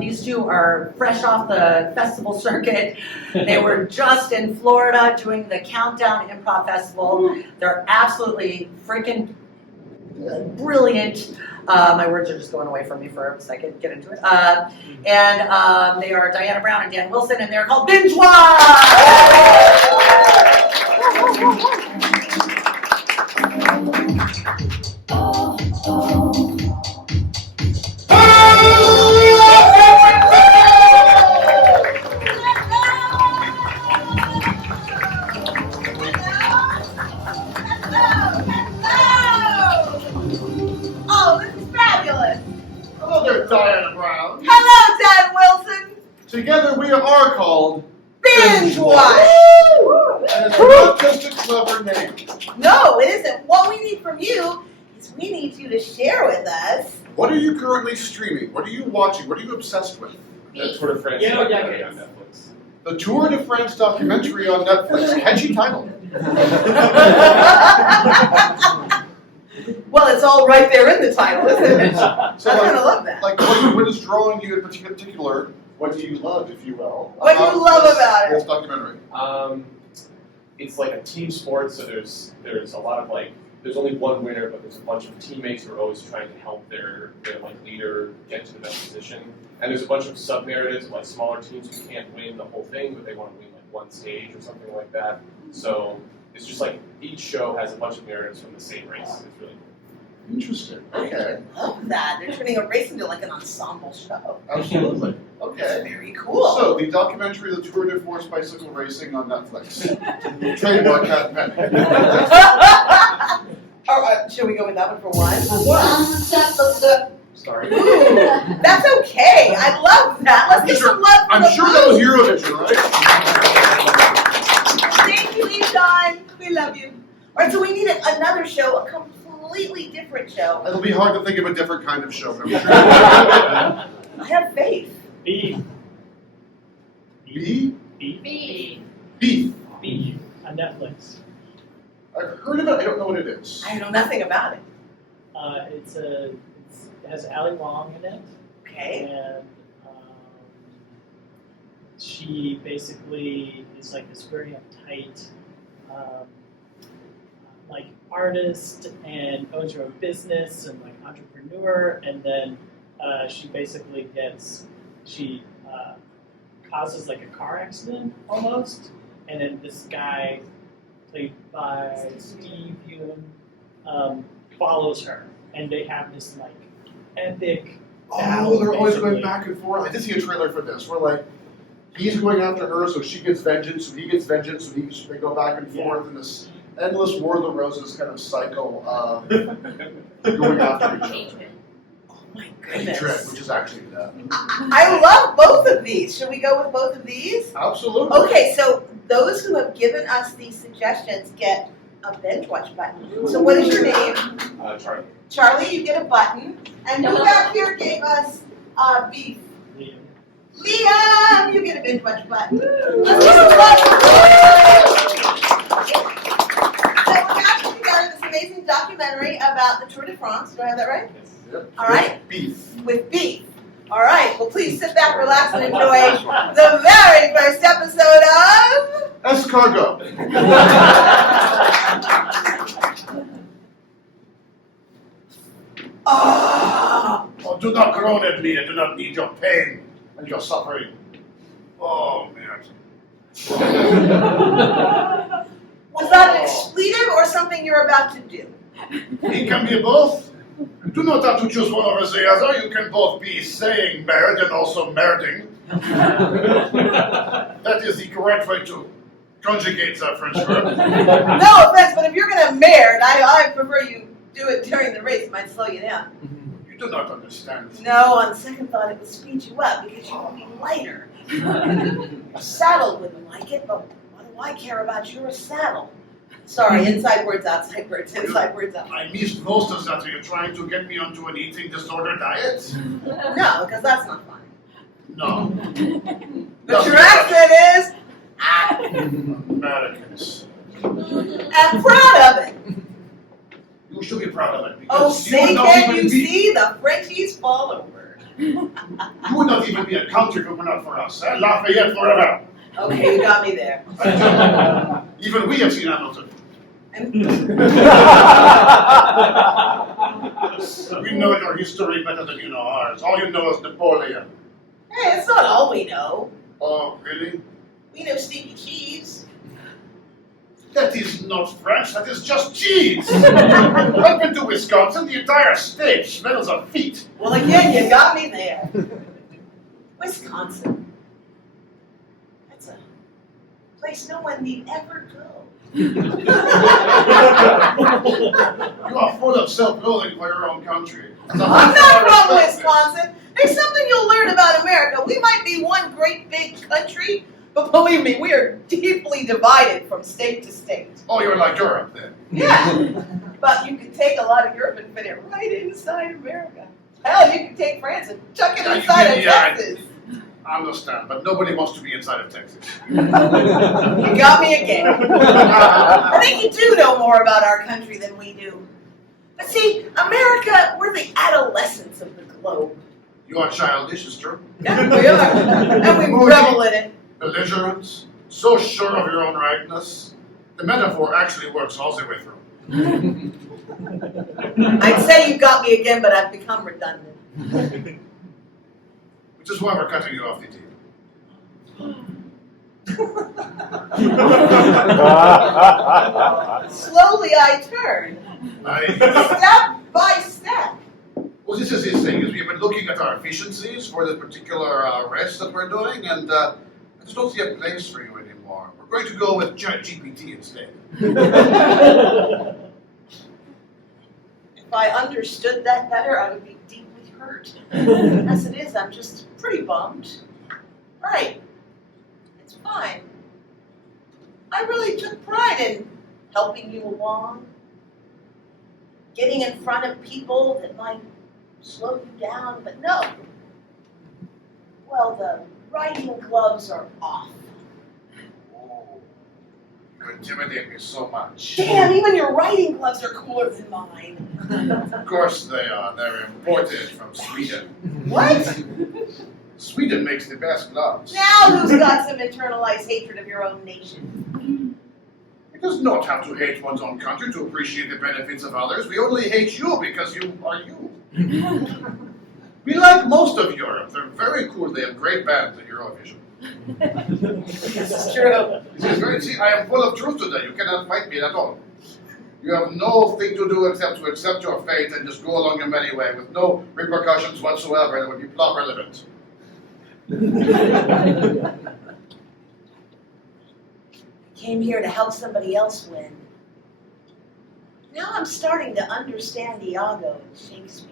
These two are fresh off the festival circuit. They were just in Florida doing the Countdown Improv Festival. They're absolutely freaking brilliant. My words are just going away from me for a second. Get into it. And they are Diana Brown and Dan Wilson, and they're called Bingewatch! Diana Brown. Hello, Dan Wilson. Together we are called Bingewatch. And it's not just a clever name. No, it isn't. What we need from you is we need you to share with us. What are you currently streaming? What are you watching? What are you obsessed with? The Tour de France documentary on Netflix. The Tour de France documentary on Netflix. Catchy title. Well, it's all right there in the title, isn't it? So I kind of love that. Like, what is drawing you in particular? What do you love, if you will? What do you love about this it? documentary? It's like a team sport, so there's a lot of there's only one winner, but there's a bunch of teammates who are always trying to help their leader get to the best position. And there's a bunch of sub narratives of like smaller teams who can't win the whole thing, but they want to win like one stage or something like that. So it's just like each show has a bunch of narratives from the same race. It's really cool. Interesting. Okay. I love that. They're turning a race into like an ensemble show. Absolutely. Okay. That's very cool. So, the documentary, The Tour de France Bicycle Racing on Netflix. Trademark Cat Penny. Should we go with that one for one? Sorry. Ooh, that's okay. I love that. Let's give some love for I'm the sure that was Eurovision, right? Thank you, Eshan. We love you. All right, so we need another show, a completely different show. It'll be hard to think of a different kind of show, but I'm sure. I have faith. Beef. Beef? Beef. Beef. Beef. On Netflix. I've heard of it, I don't know what it is. I know nothing about it. It has Ali Wong in it, Okay. and she basically is like this very uptight, like artist, and owns her own business and like entrepreneur, and then she basically causes like a car accident almost, and then this guy, played by Steve Yeun, follows her, and they have this like epic battle. Oh, they're always basically. going back and forth. I did see a trailer for this where like he's going after her, so she gets vengeance, so he gets vengeance, so they go back and forth in this endless War of the Roses kind of cycle of going after each other. Oh my Hatred, goodness. which is actually that. I love both of these. Should we go with both of these? Absolutely. Okay, so those who have given us these suggestions get a binge watch button. So what is your name? Charlie. Charlie, you get a button. And who back here gave us beef? Liam. Liam, you get a binge watch button. Let's give a button. So we're catching together this amazing documentary about the Tour de France. Do I have that right? Yes. Yep. All right. Beef. With beef. All right. Well, please sit back, relax, and enjoy the very first episode of Escargot. Oh. Oh, do not groan at me. I do not need your pain and your suffering. Oh, man. Was that an expletive or something you're about to do? It can be both. You do not have to choose one over the other. You can both be saying merd and also merding. That is the correct way to conjugate that French verb. No offense, but if you're going to merd, I prefer you do it during the race. It might slow you down. You do not understand. No, on second thought, it would speed you up because you would be lighter. A saddle wouldn't like it, but what do I care about your saddle? Sorry, inside words, outside words, inside words, outside. I missed most of that. Are you trying to get me onto an eating disorder diet? No, because that's not funny. No. But your accent is, Americans. I'm proud of it. You should be proud of it. Oh, Because say you are not can even you beef. see the Frenchies fall over? You would not even be a country if it were not for us. Eh? Lafayette forever. Okay, you got me there. Even we have seen Hamilton. We know your history better than you know ours. All you know is Napoleon. Hey, it's not all we know. Oh, really? We know stinky cheese. That is not French, that is just cheese! I've been to Wisconsin, the entire state smells of feet. Well, again, you got me there. Wisconsin. That's a place no one need ever go. You are full of self-loathing for your own country. I'm not from Wisconsin. There's something you'll learn about America. We might be one great big country, but believe me, we are deeply divided from state to state. Oh, you're like Europe then. Yeah, but you can take a lot of Europe and fit it right inside America. Hell, you can take France and chuck it inside of Texas. I understand, but nobody wants to be inside of Texas. You got me again. I think you do know more about our country than we do. But see, America, we're the adolescents of the globe. You are childish, it's true. Yeah, we are. And we revel in it. Belligerent, so sure of your own rightness. The metaphor actually works all the way through. I'd say you got me again, but I've become redundant. Which is why we're cutting you off the team. Slowly I turn, step by step. Well, this is his thing, is we've been looking at our efficiencies for this particular race that we're doing, and I just don't see a place for you anymore. We're going to go with ChatGPT instead. If I understood that better, I would be deeply hurt. As it is, I'm just pretty bummed. Right. It's fine. I really took pride in helping you along. Getting in front of people that might slow you down, but no. Well, the riding gloves are off. Oh, you intimidate me so much. Damn, even your riding gloves are cooler than mine. Of course they are. They're imported from Sweden. What? Sweden makes the best gloves. Now who's got some internalized hatred of your own nation? It does not have to hate one's own country to appreciate the benefits of others. We only hate you because you are you. We like most of Europe. They're very cool. They have great bands at Eurovision. This is true. This is very, see, I am full of truth today. You cannot fight me at all. You have no thing to do except to accept your fate and just go along your merry way with no repercussions whatsoever that would be plot relevant. Came here to help somebody else win. Now I'm starting to understand Iago and Shakespeare.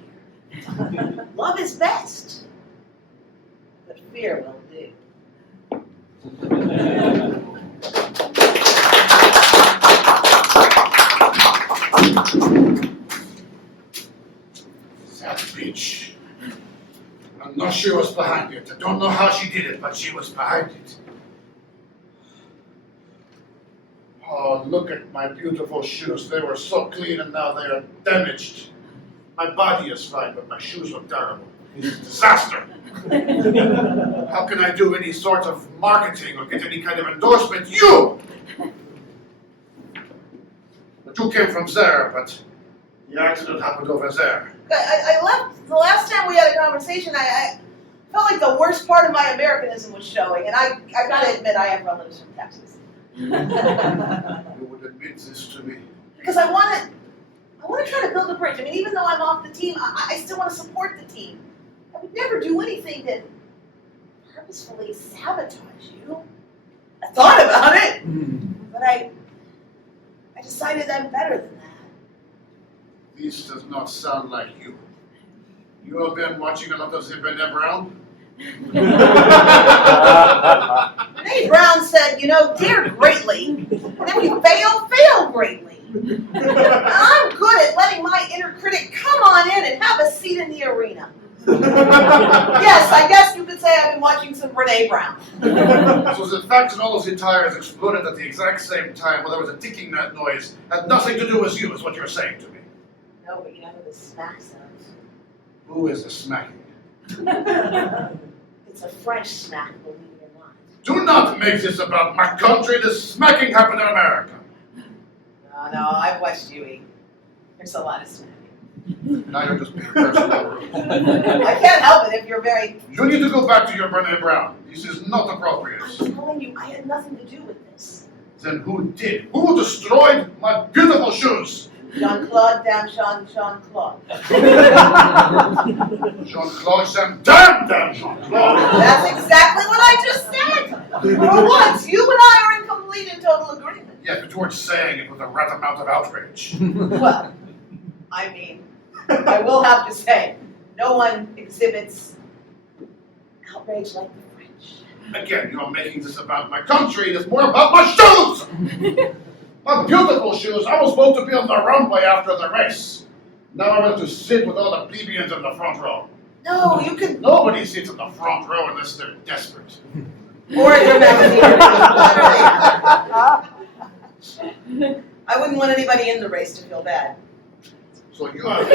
Love is best, but fear will do. That bitch. I'm not sure what's behind it. I don't know how she did it, but she was behind it. Oh, look at my beautiful shoes. They were so clean and now they are damaged. My body is fine, but my shoes look terrible. It's a disaster. How can I do any sort of marketing or get any kind of endorsement? You! But you came from there, but the accident happened over there. I left, the last time we had a conversation, I felt like the worst part of my Americanism was showing, and I gotta admit I have relatives from Texas. You would admit this to me. Because I want to try to build a bridge. I mean, even though I'm off the team, I still want to support the team. I would never do anything to purposefully sabotage you. I thought about it, but I decided I'm better than that. This does not sound like you. You have been watching a lot of the Brené Brown? Brené Brown said, dare greatly, and then when you fail, fail greatly. I'm good at letting my inner critic come on in and have a seat in the arena. Yes, I guess you could say I've been watching some Brené Brown. So the fact that all of the tires exploded at the exact same time, while there was a ticking that noise, had nothing to do with you, is what you're saying to me. No, but you know who the smack sounds. Who is the smacking? It's a French smack, believe it or not. Do not make this about my country. This smacking happened in America. No, I've watched you eat. There's a lot of smacking. Now you're just being personal. I can't help it if you're very... You need to go back to your Brené Brown. This is not appropriate. I'm telling you, I had nothing to do with this. Then who did? Who destroyed my beautiful shoes? Jean-Claude, damn Jean-Claude. Jean-Claude said, damn Jean-Claude. That's exactly what I just said. For once, you and I are in complete and total agreement. Yeah, but you weren't saying it with a right amount of outrage. Well, I mean, I will have to say, no one exhibits outrage like the French. Again, you're making this about my country. It's more about my shoes. My beautiful shoes. I was supposed to be on the runway after the race. Now I have to sit with all the plebeians in the front row. No, you can... Nobody sits in the front row unless they're desperate. Or in your magazine. I wouldn't want anybody in the race to feel bad. So you how do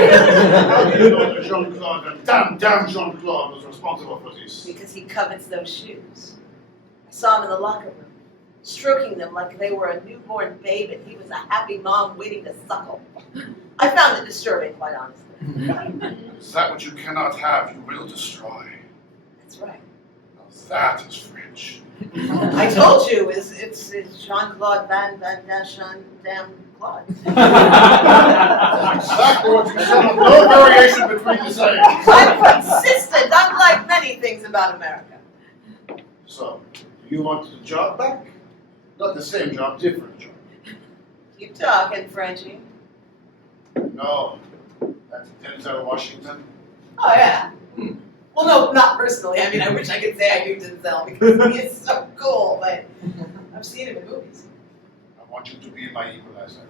you know that Jean-Claude, and damn Jean-Claude was responsible for this? Because he covets those shoes. I saw him in the locker room, stroking them like they were a newborn babe and he was a happy mom waiting to suckle. I found it disturbing, quite honestly. Is that what you cannot have, you will destroy? That's right. Now that is French. I told you, it's Jean-Claude Van Jean Claude. Exactly what you said, with no variation between the sayings. I'm consistent, unlike many things about America. So, you want the job back? Not the same job, different job. Keep talking, Frenchie. No, that's Denzel Washington. Oh, yeah. Well, no, not personally. I mean, I wish I could say I knew Denzel because he is so cool, but I've seen him in movies. I want you to be my equalizer.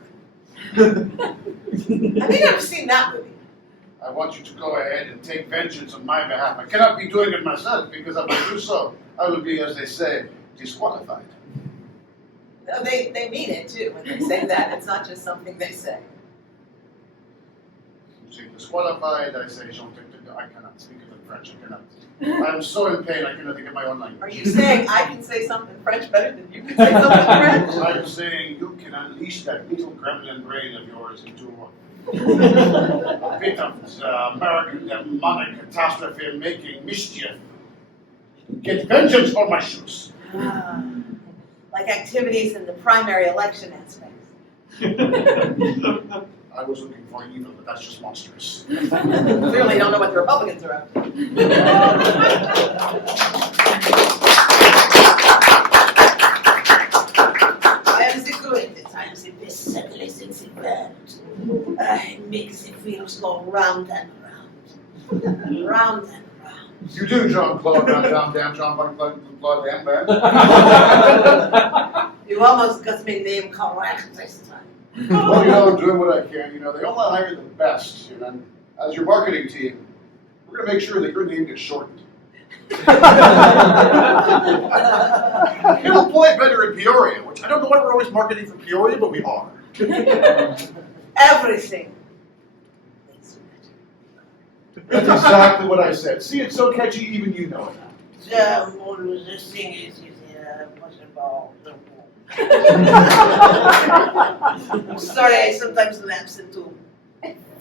I think I've seen that movie. I want you to go ahead and take vengeance on my behalf. I cannot be doing it myself because if I do so, I will be, as they say, disqualified. No, they mean it too when they say that. It's not just something they say. You say disqualified, I say, I cannot speak it in French, I cannot. I'm so in pain, I cannot think of my own language. Are you saying I can say something French better than you can say something French? I'm saying you can unleash that little gremlin brain of yours into a bit of American demonic catastrophe making mischief. Get vengeance for my shoes. Like activities in the primary election aspects. I was looking for evil, but that's just monstrous. Clearly don't know what the Republicans are up to. I am the good, I am the best cyclist in the world. I make the wheels go round and round. Round and round. You do, Jean-Claude, not damn Jean-Claude Van Damme. You almost got my name correct this time. Well, I'm doing what I can. They only hire the best. And as your marketing team, we're going to make sure that your name gets shortened. It'll play better in Peoria, which I don't know why we're always marketing for Peoria, but we are. Everything. That's exactly what I said. See, it's so catchy, even you know it. The thing is possible. I'm sorry, I sometimes lapse into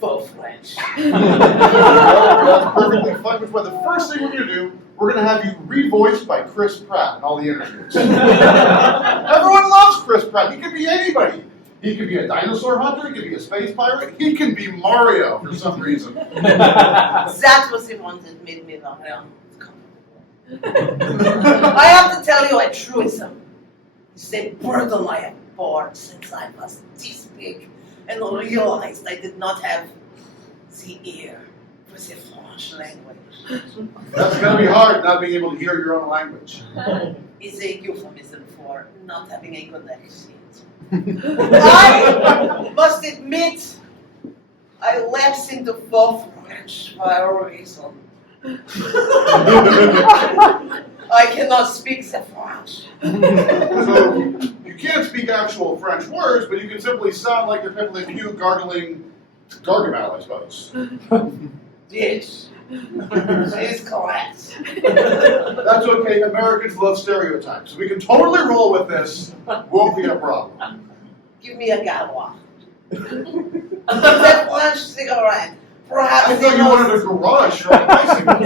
faux French. That's perfectly fine. Before the first thing we're going to do, we're going to have you revoiced by Chris Pratt in all the interviews. Everyone loves Chris Pratt. He could be anybody. He could be a dinosaur hunter. He could be a space pirate. He can be Mario for some reason. That was the one that made me laugh. I have to tell you a truism. It's the burden I have borne since I was this big and realized I did not have the ear for the French language. That's going to be hard, not being able to hear your own language. It's a euphemism for not having a good accent. I must admit, I lapsed into faux French for a reason. I cannot speak the French. So, you can't speak actual French words, but you can simply sound like the Pepe Le Pew gargling Gargamel, I suppose. Yes. She's correct. That's okay, Americans love stereotypes. We can totally roll with this, won't be a problem. Give me a galois. That one cigarette. Perhaps I thought you wanted a garage for all the bicycles.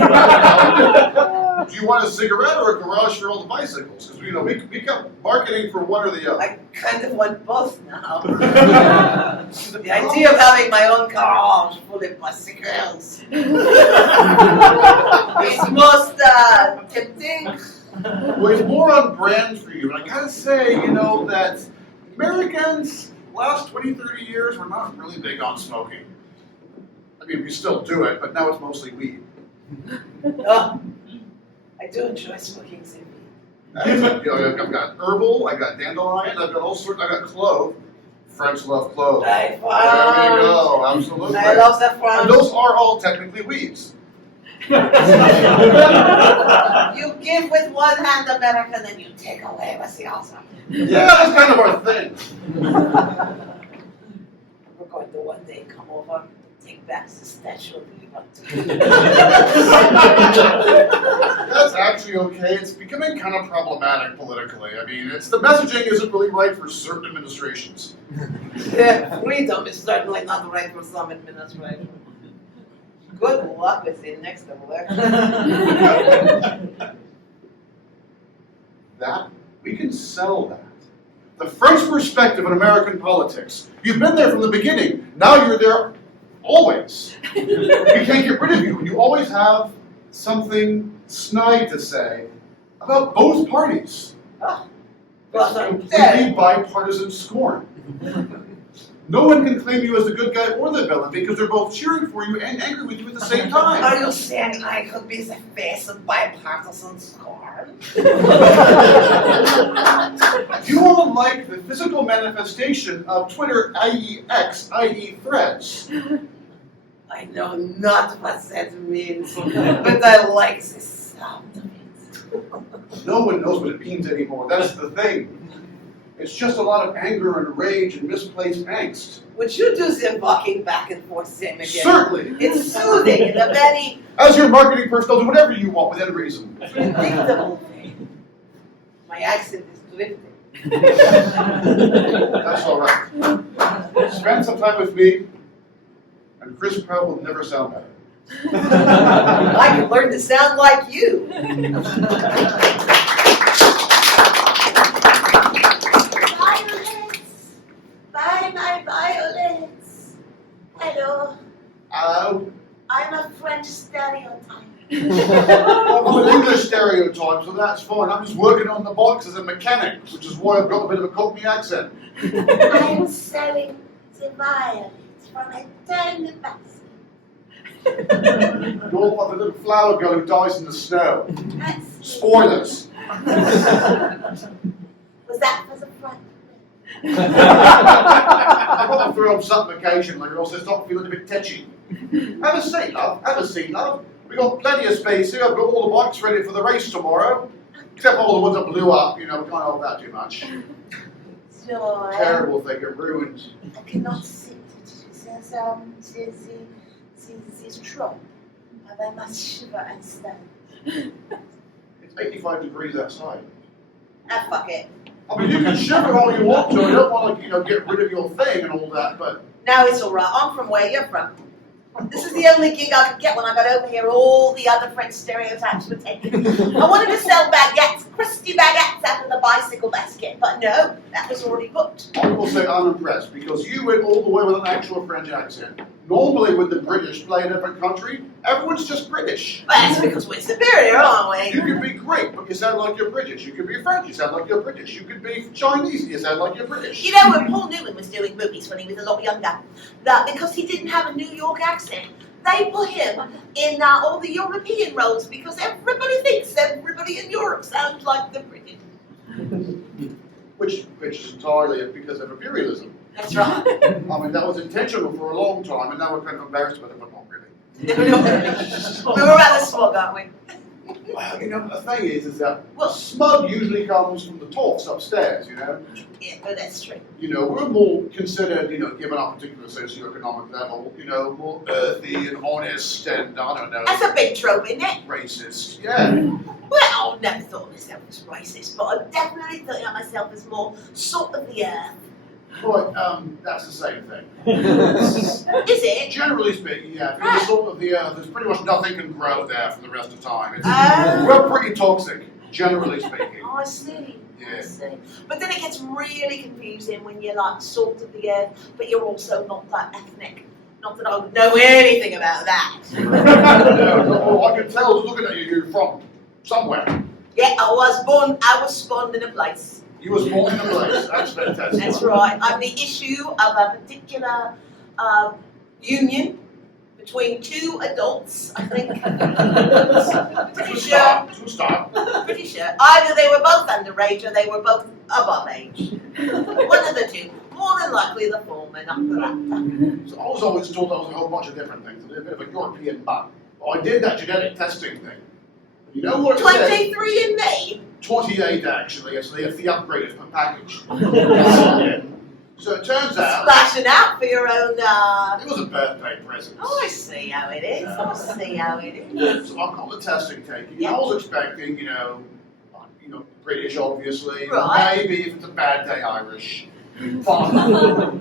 Do you want a cigarette or a garage for all the bicycles? Because we got marketing for one or the other. I kind of want both now. The idea of having my own garage full of bicycles is most tempting. Well, it's more on brand for you. And I gotta say, that Americans, last 20, 30 years, we're not really big on smoking. I mean, we still do it, but now it's mostly weed. Oh, I do enjoy smoking some weed. I've got herbal, I've got dandelion, I've got all sorts, I've got clove. French love clove. There you go, absolutely. I love that And French. those are all technically weeds. You give with one hand American and you take away with the other. Yeah, that's kind of our thing. We're going to one day come over, take back the Statue of Liberty. That's actually okay. It's becoming kind of problematic politically. I mean, the messaging isn't really right for certain administrations. Yeah, freedom is certainly not right for some administration. Good luck with the next election. That, we can sell that. The French perspective on American politics. You've been there from the beginning. Now you're there always. We can't get rid of you. And you always have something snide to say about both parties. Oh, It's well, I'm completely dead. bipartisan scorn. No one can claim you as the good guy or the villain because they're both cheering for you and angry with you at the same Are time. you saying I could be the face of bipartisan scorn? You all like the physical manifestation of Twitter, i.e. X, i.e. Threads. I know not what that means, but I like the sound of it. No one knows what it means anymore. That's the thing. It's just a lot of anger and rage and misplaced angst. Would you do the walking back and forth same again? Certainly. It's soothing in a very As your marketing person, do whatever you want within reason. predictable thing. My accent is drifting. That's all right. Spend some time with me, and Chris Pratt will never sound better. I could learn to sound like you. Violets! Bye, my violets! Hello, Hello? I'm a French stereotype. I'm an English stereotype, so that's fine. I'm just working on the bikes as a mechanic, which is why I've got a bit of a Cockney accent. I'm selling the violets from a tiny basket. You're like the little flower girl who dies in the snow. That's Spoilers. Was that for the front? I've got to throw up something occasionally, or else I start feeling a bit tetchy. Have a seat, love. Have a seat, love. We've got plenty of space here. I've got all the bikes ready for the race tomorrow. Except all the ones that blew up, we can't hold that too much. So Terrible thing, it ruined. I cannot sit. This trunk. And I must shiver and stand. It's 85 degrees outside. Ah, fuck it. I mean, you can shiver all you want to. You don't want to, get rid of your thing and all that, but Now it's all right. I'm from where you're from. This is the only gig I could get when I got over here. All the other French stereotypes were taken. I wanted to sell baguettes, crusty baguettes out of the bicycle basket, but no, that was already booked. I will say I'm impressed because you went all the way with an actual French accent. Normally, when the British play in a different country, everyone's just British. Well, that's because we're superior, aren't we? You can be great, but you sound like you're British. You can be French, you sound like you're British. You could be Chinese, you sound like you're British. You know, when Paul Newman was doing movies when he was a lot younger, that because he didn't have a New York accent, they put him in all the European roles because everybody thinks everybody in Europe sounds like the British. Which is entirely because of imperialism. That's right. I mean, that was intentional for a long time, and now we're kind of embarrassed with it, but not really. We were rather small, aren't we? Well, you know, the thing is that smug usually comes from the toffs upstairs, you know? Yeah, but that's true. You know, we're more considered, you know, given our particular socioeconomic level, you know, more earthy and honest and, I don't know, That's a big trope, isn't it? racist. Yeah. Well, I've never thought of myself as racist, but I definitely thought of myself as more salt of the earth. Right, that's the same thing. Is it? Generally speaking, yeah, if you're the salt of the earth, there's pretty much nothing can grow there for the rest of the time. It's, we're pretty toxic, generally speaking. Oh, I see. Yeah. I see. But then it gets really confusing when you're like salt of the earth, but you're also not that ethnic. Not that I would know anything about that. No, I can tell looking at you, you're from somewhere. Yeah, I was spawned in a place. You was born in a place. That's fantastic. That's right. I'm the issue of a particular union between two adults, I think. Pretty sure. Pretty sure. Either they were both underage or they were both above age. One of the two. More than likely the former, not the latter. So I was always told I was a whole bunch of different things. A bit of a European bug. Well, I did that genetic testing thing. You know what it said? 23 in me. 28 actually, it's the upgraded package. Yeah. So it turns out Splashing out for your own. it was a birthday present. Oh, I see how it is. I see how it is. So I've got the testing taken. Yeah. I was expecting, you know, British obviously. Right. Maybe if it's a bad day, Irish. Fine.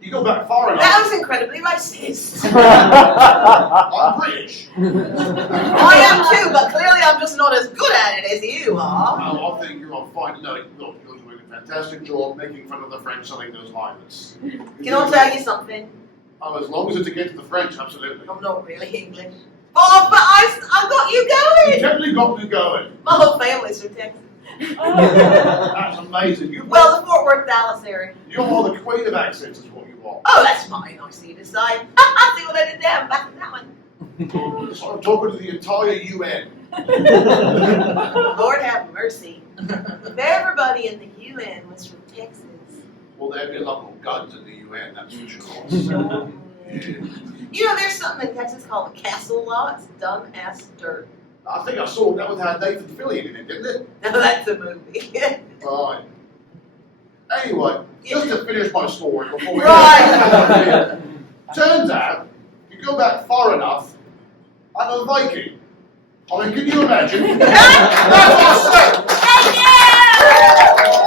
You go back far enough. That was incredibly racist. I'm British. I am too, but clearly I'm just not as good at it as you are. I think you're on fine. No, you're doing a fantastic job making fun of the French selling those violets. Can I tell you something? Oh, as long as it's against the French, absolutely. I'm not really English. Oh, but I got you You going. definitely got me going. My whole family's from Texas. That's amazing. Well, the Fort Worth, Dallas area. You're the queen of accents is what you are. Oh, that's fine. I see you decide. I see what I did there. I'm back in that one. So I'm talking to the entire UN. Lord have mercy. If everybody in the UN was from Texas. Well, there'd be a lot more guns in the UN, that's for sure. Yeah. You know, there's something in Texas called a castle law. It's dumb ass dirt. I think I saw that with had Nathan Fillion in it, didn't it? Now that's a movie. Right. Anyway, just to finish my story before we Right. Turns out, you go back far enough, I'm a Viking. I mean, can you imagine? That's what I said! Thank you!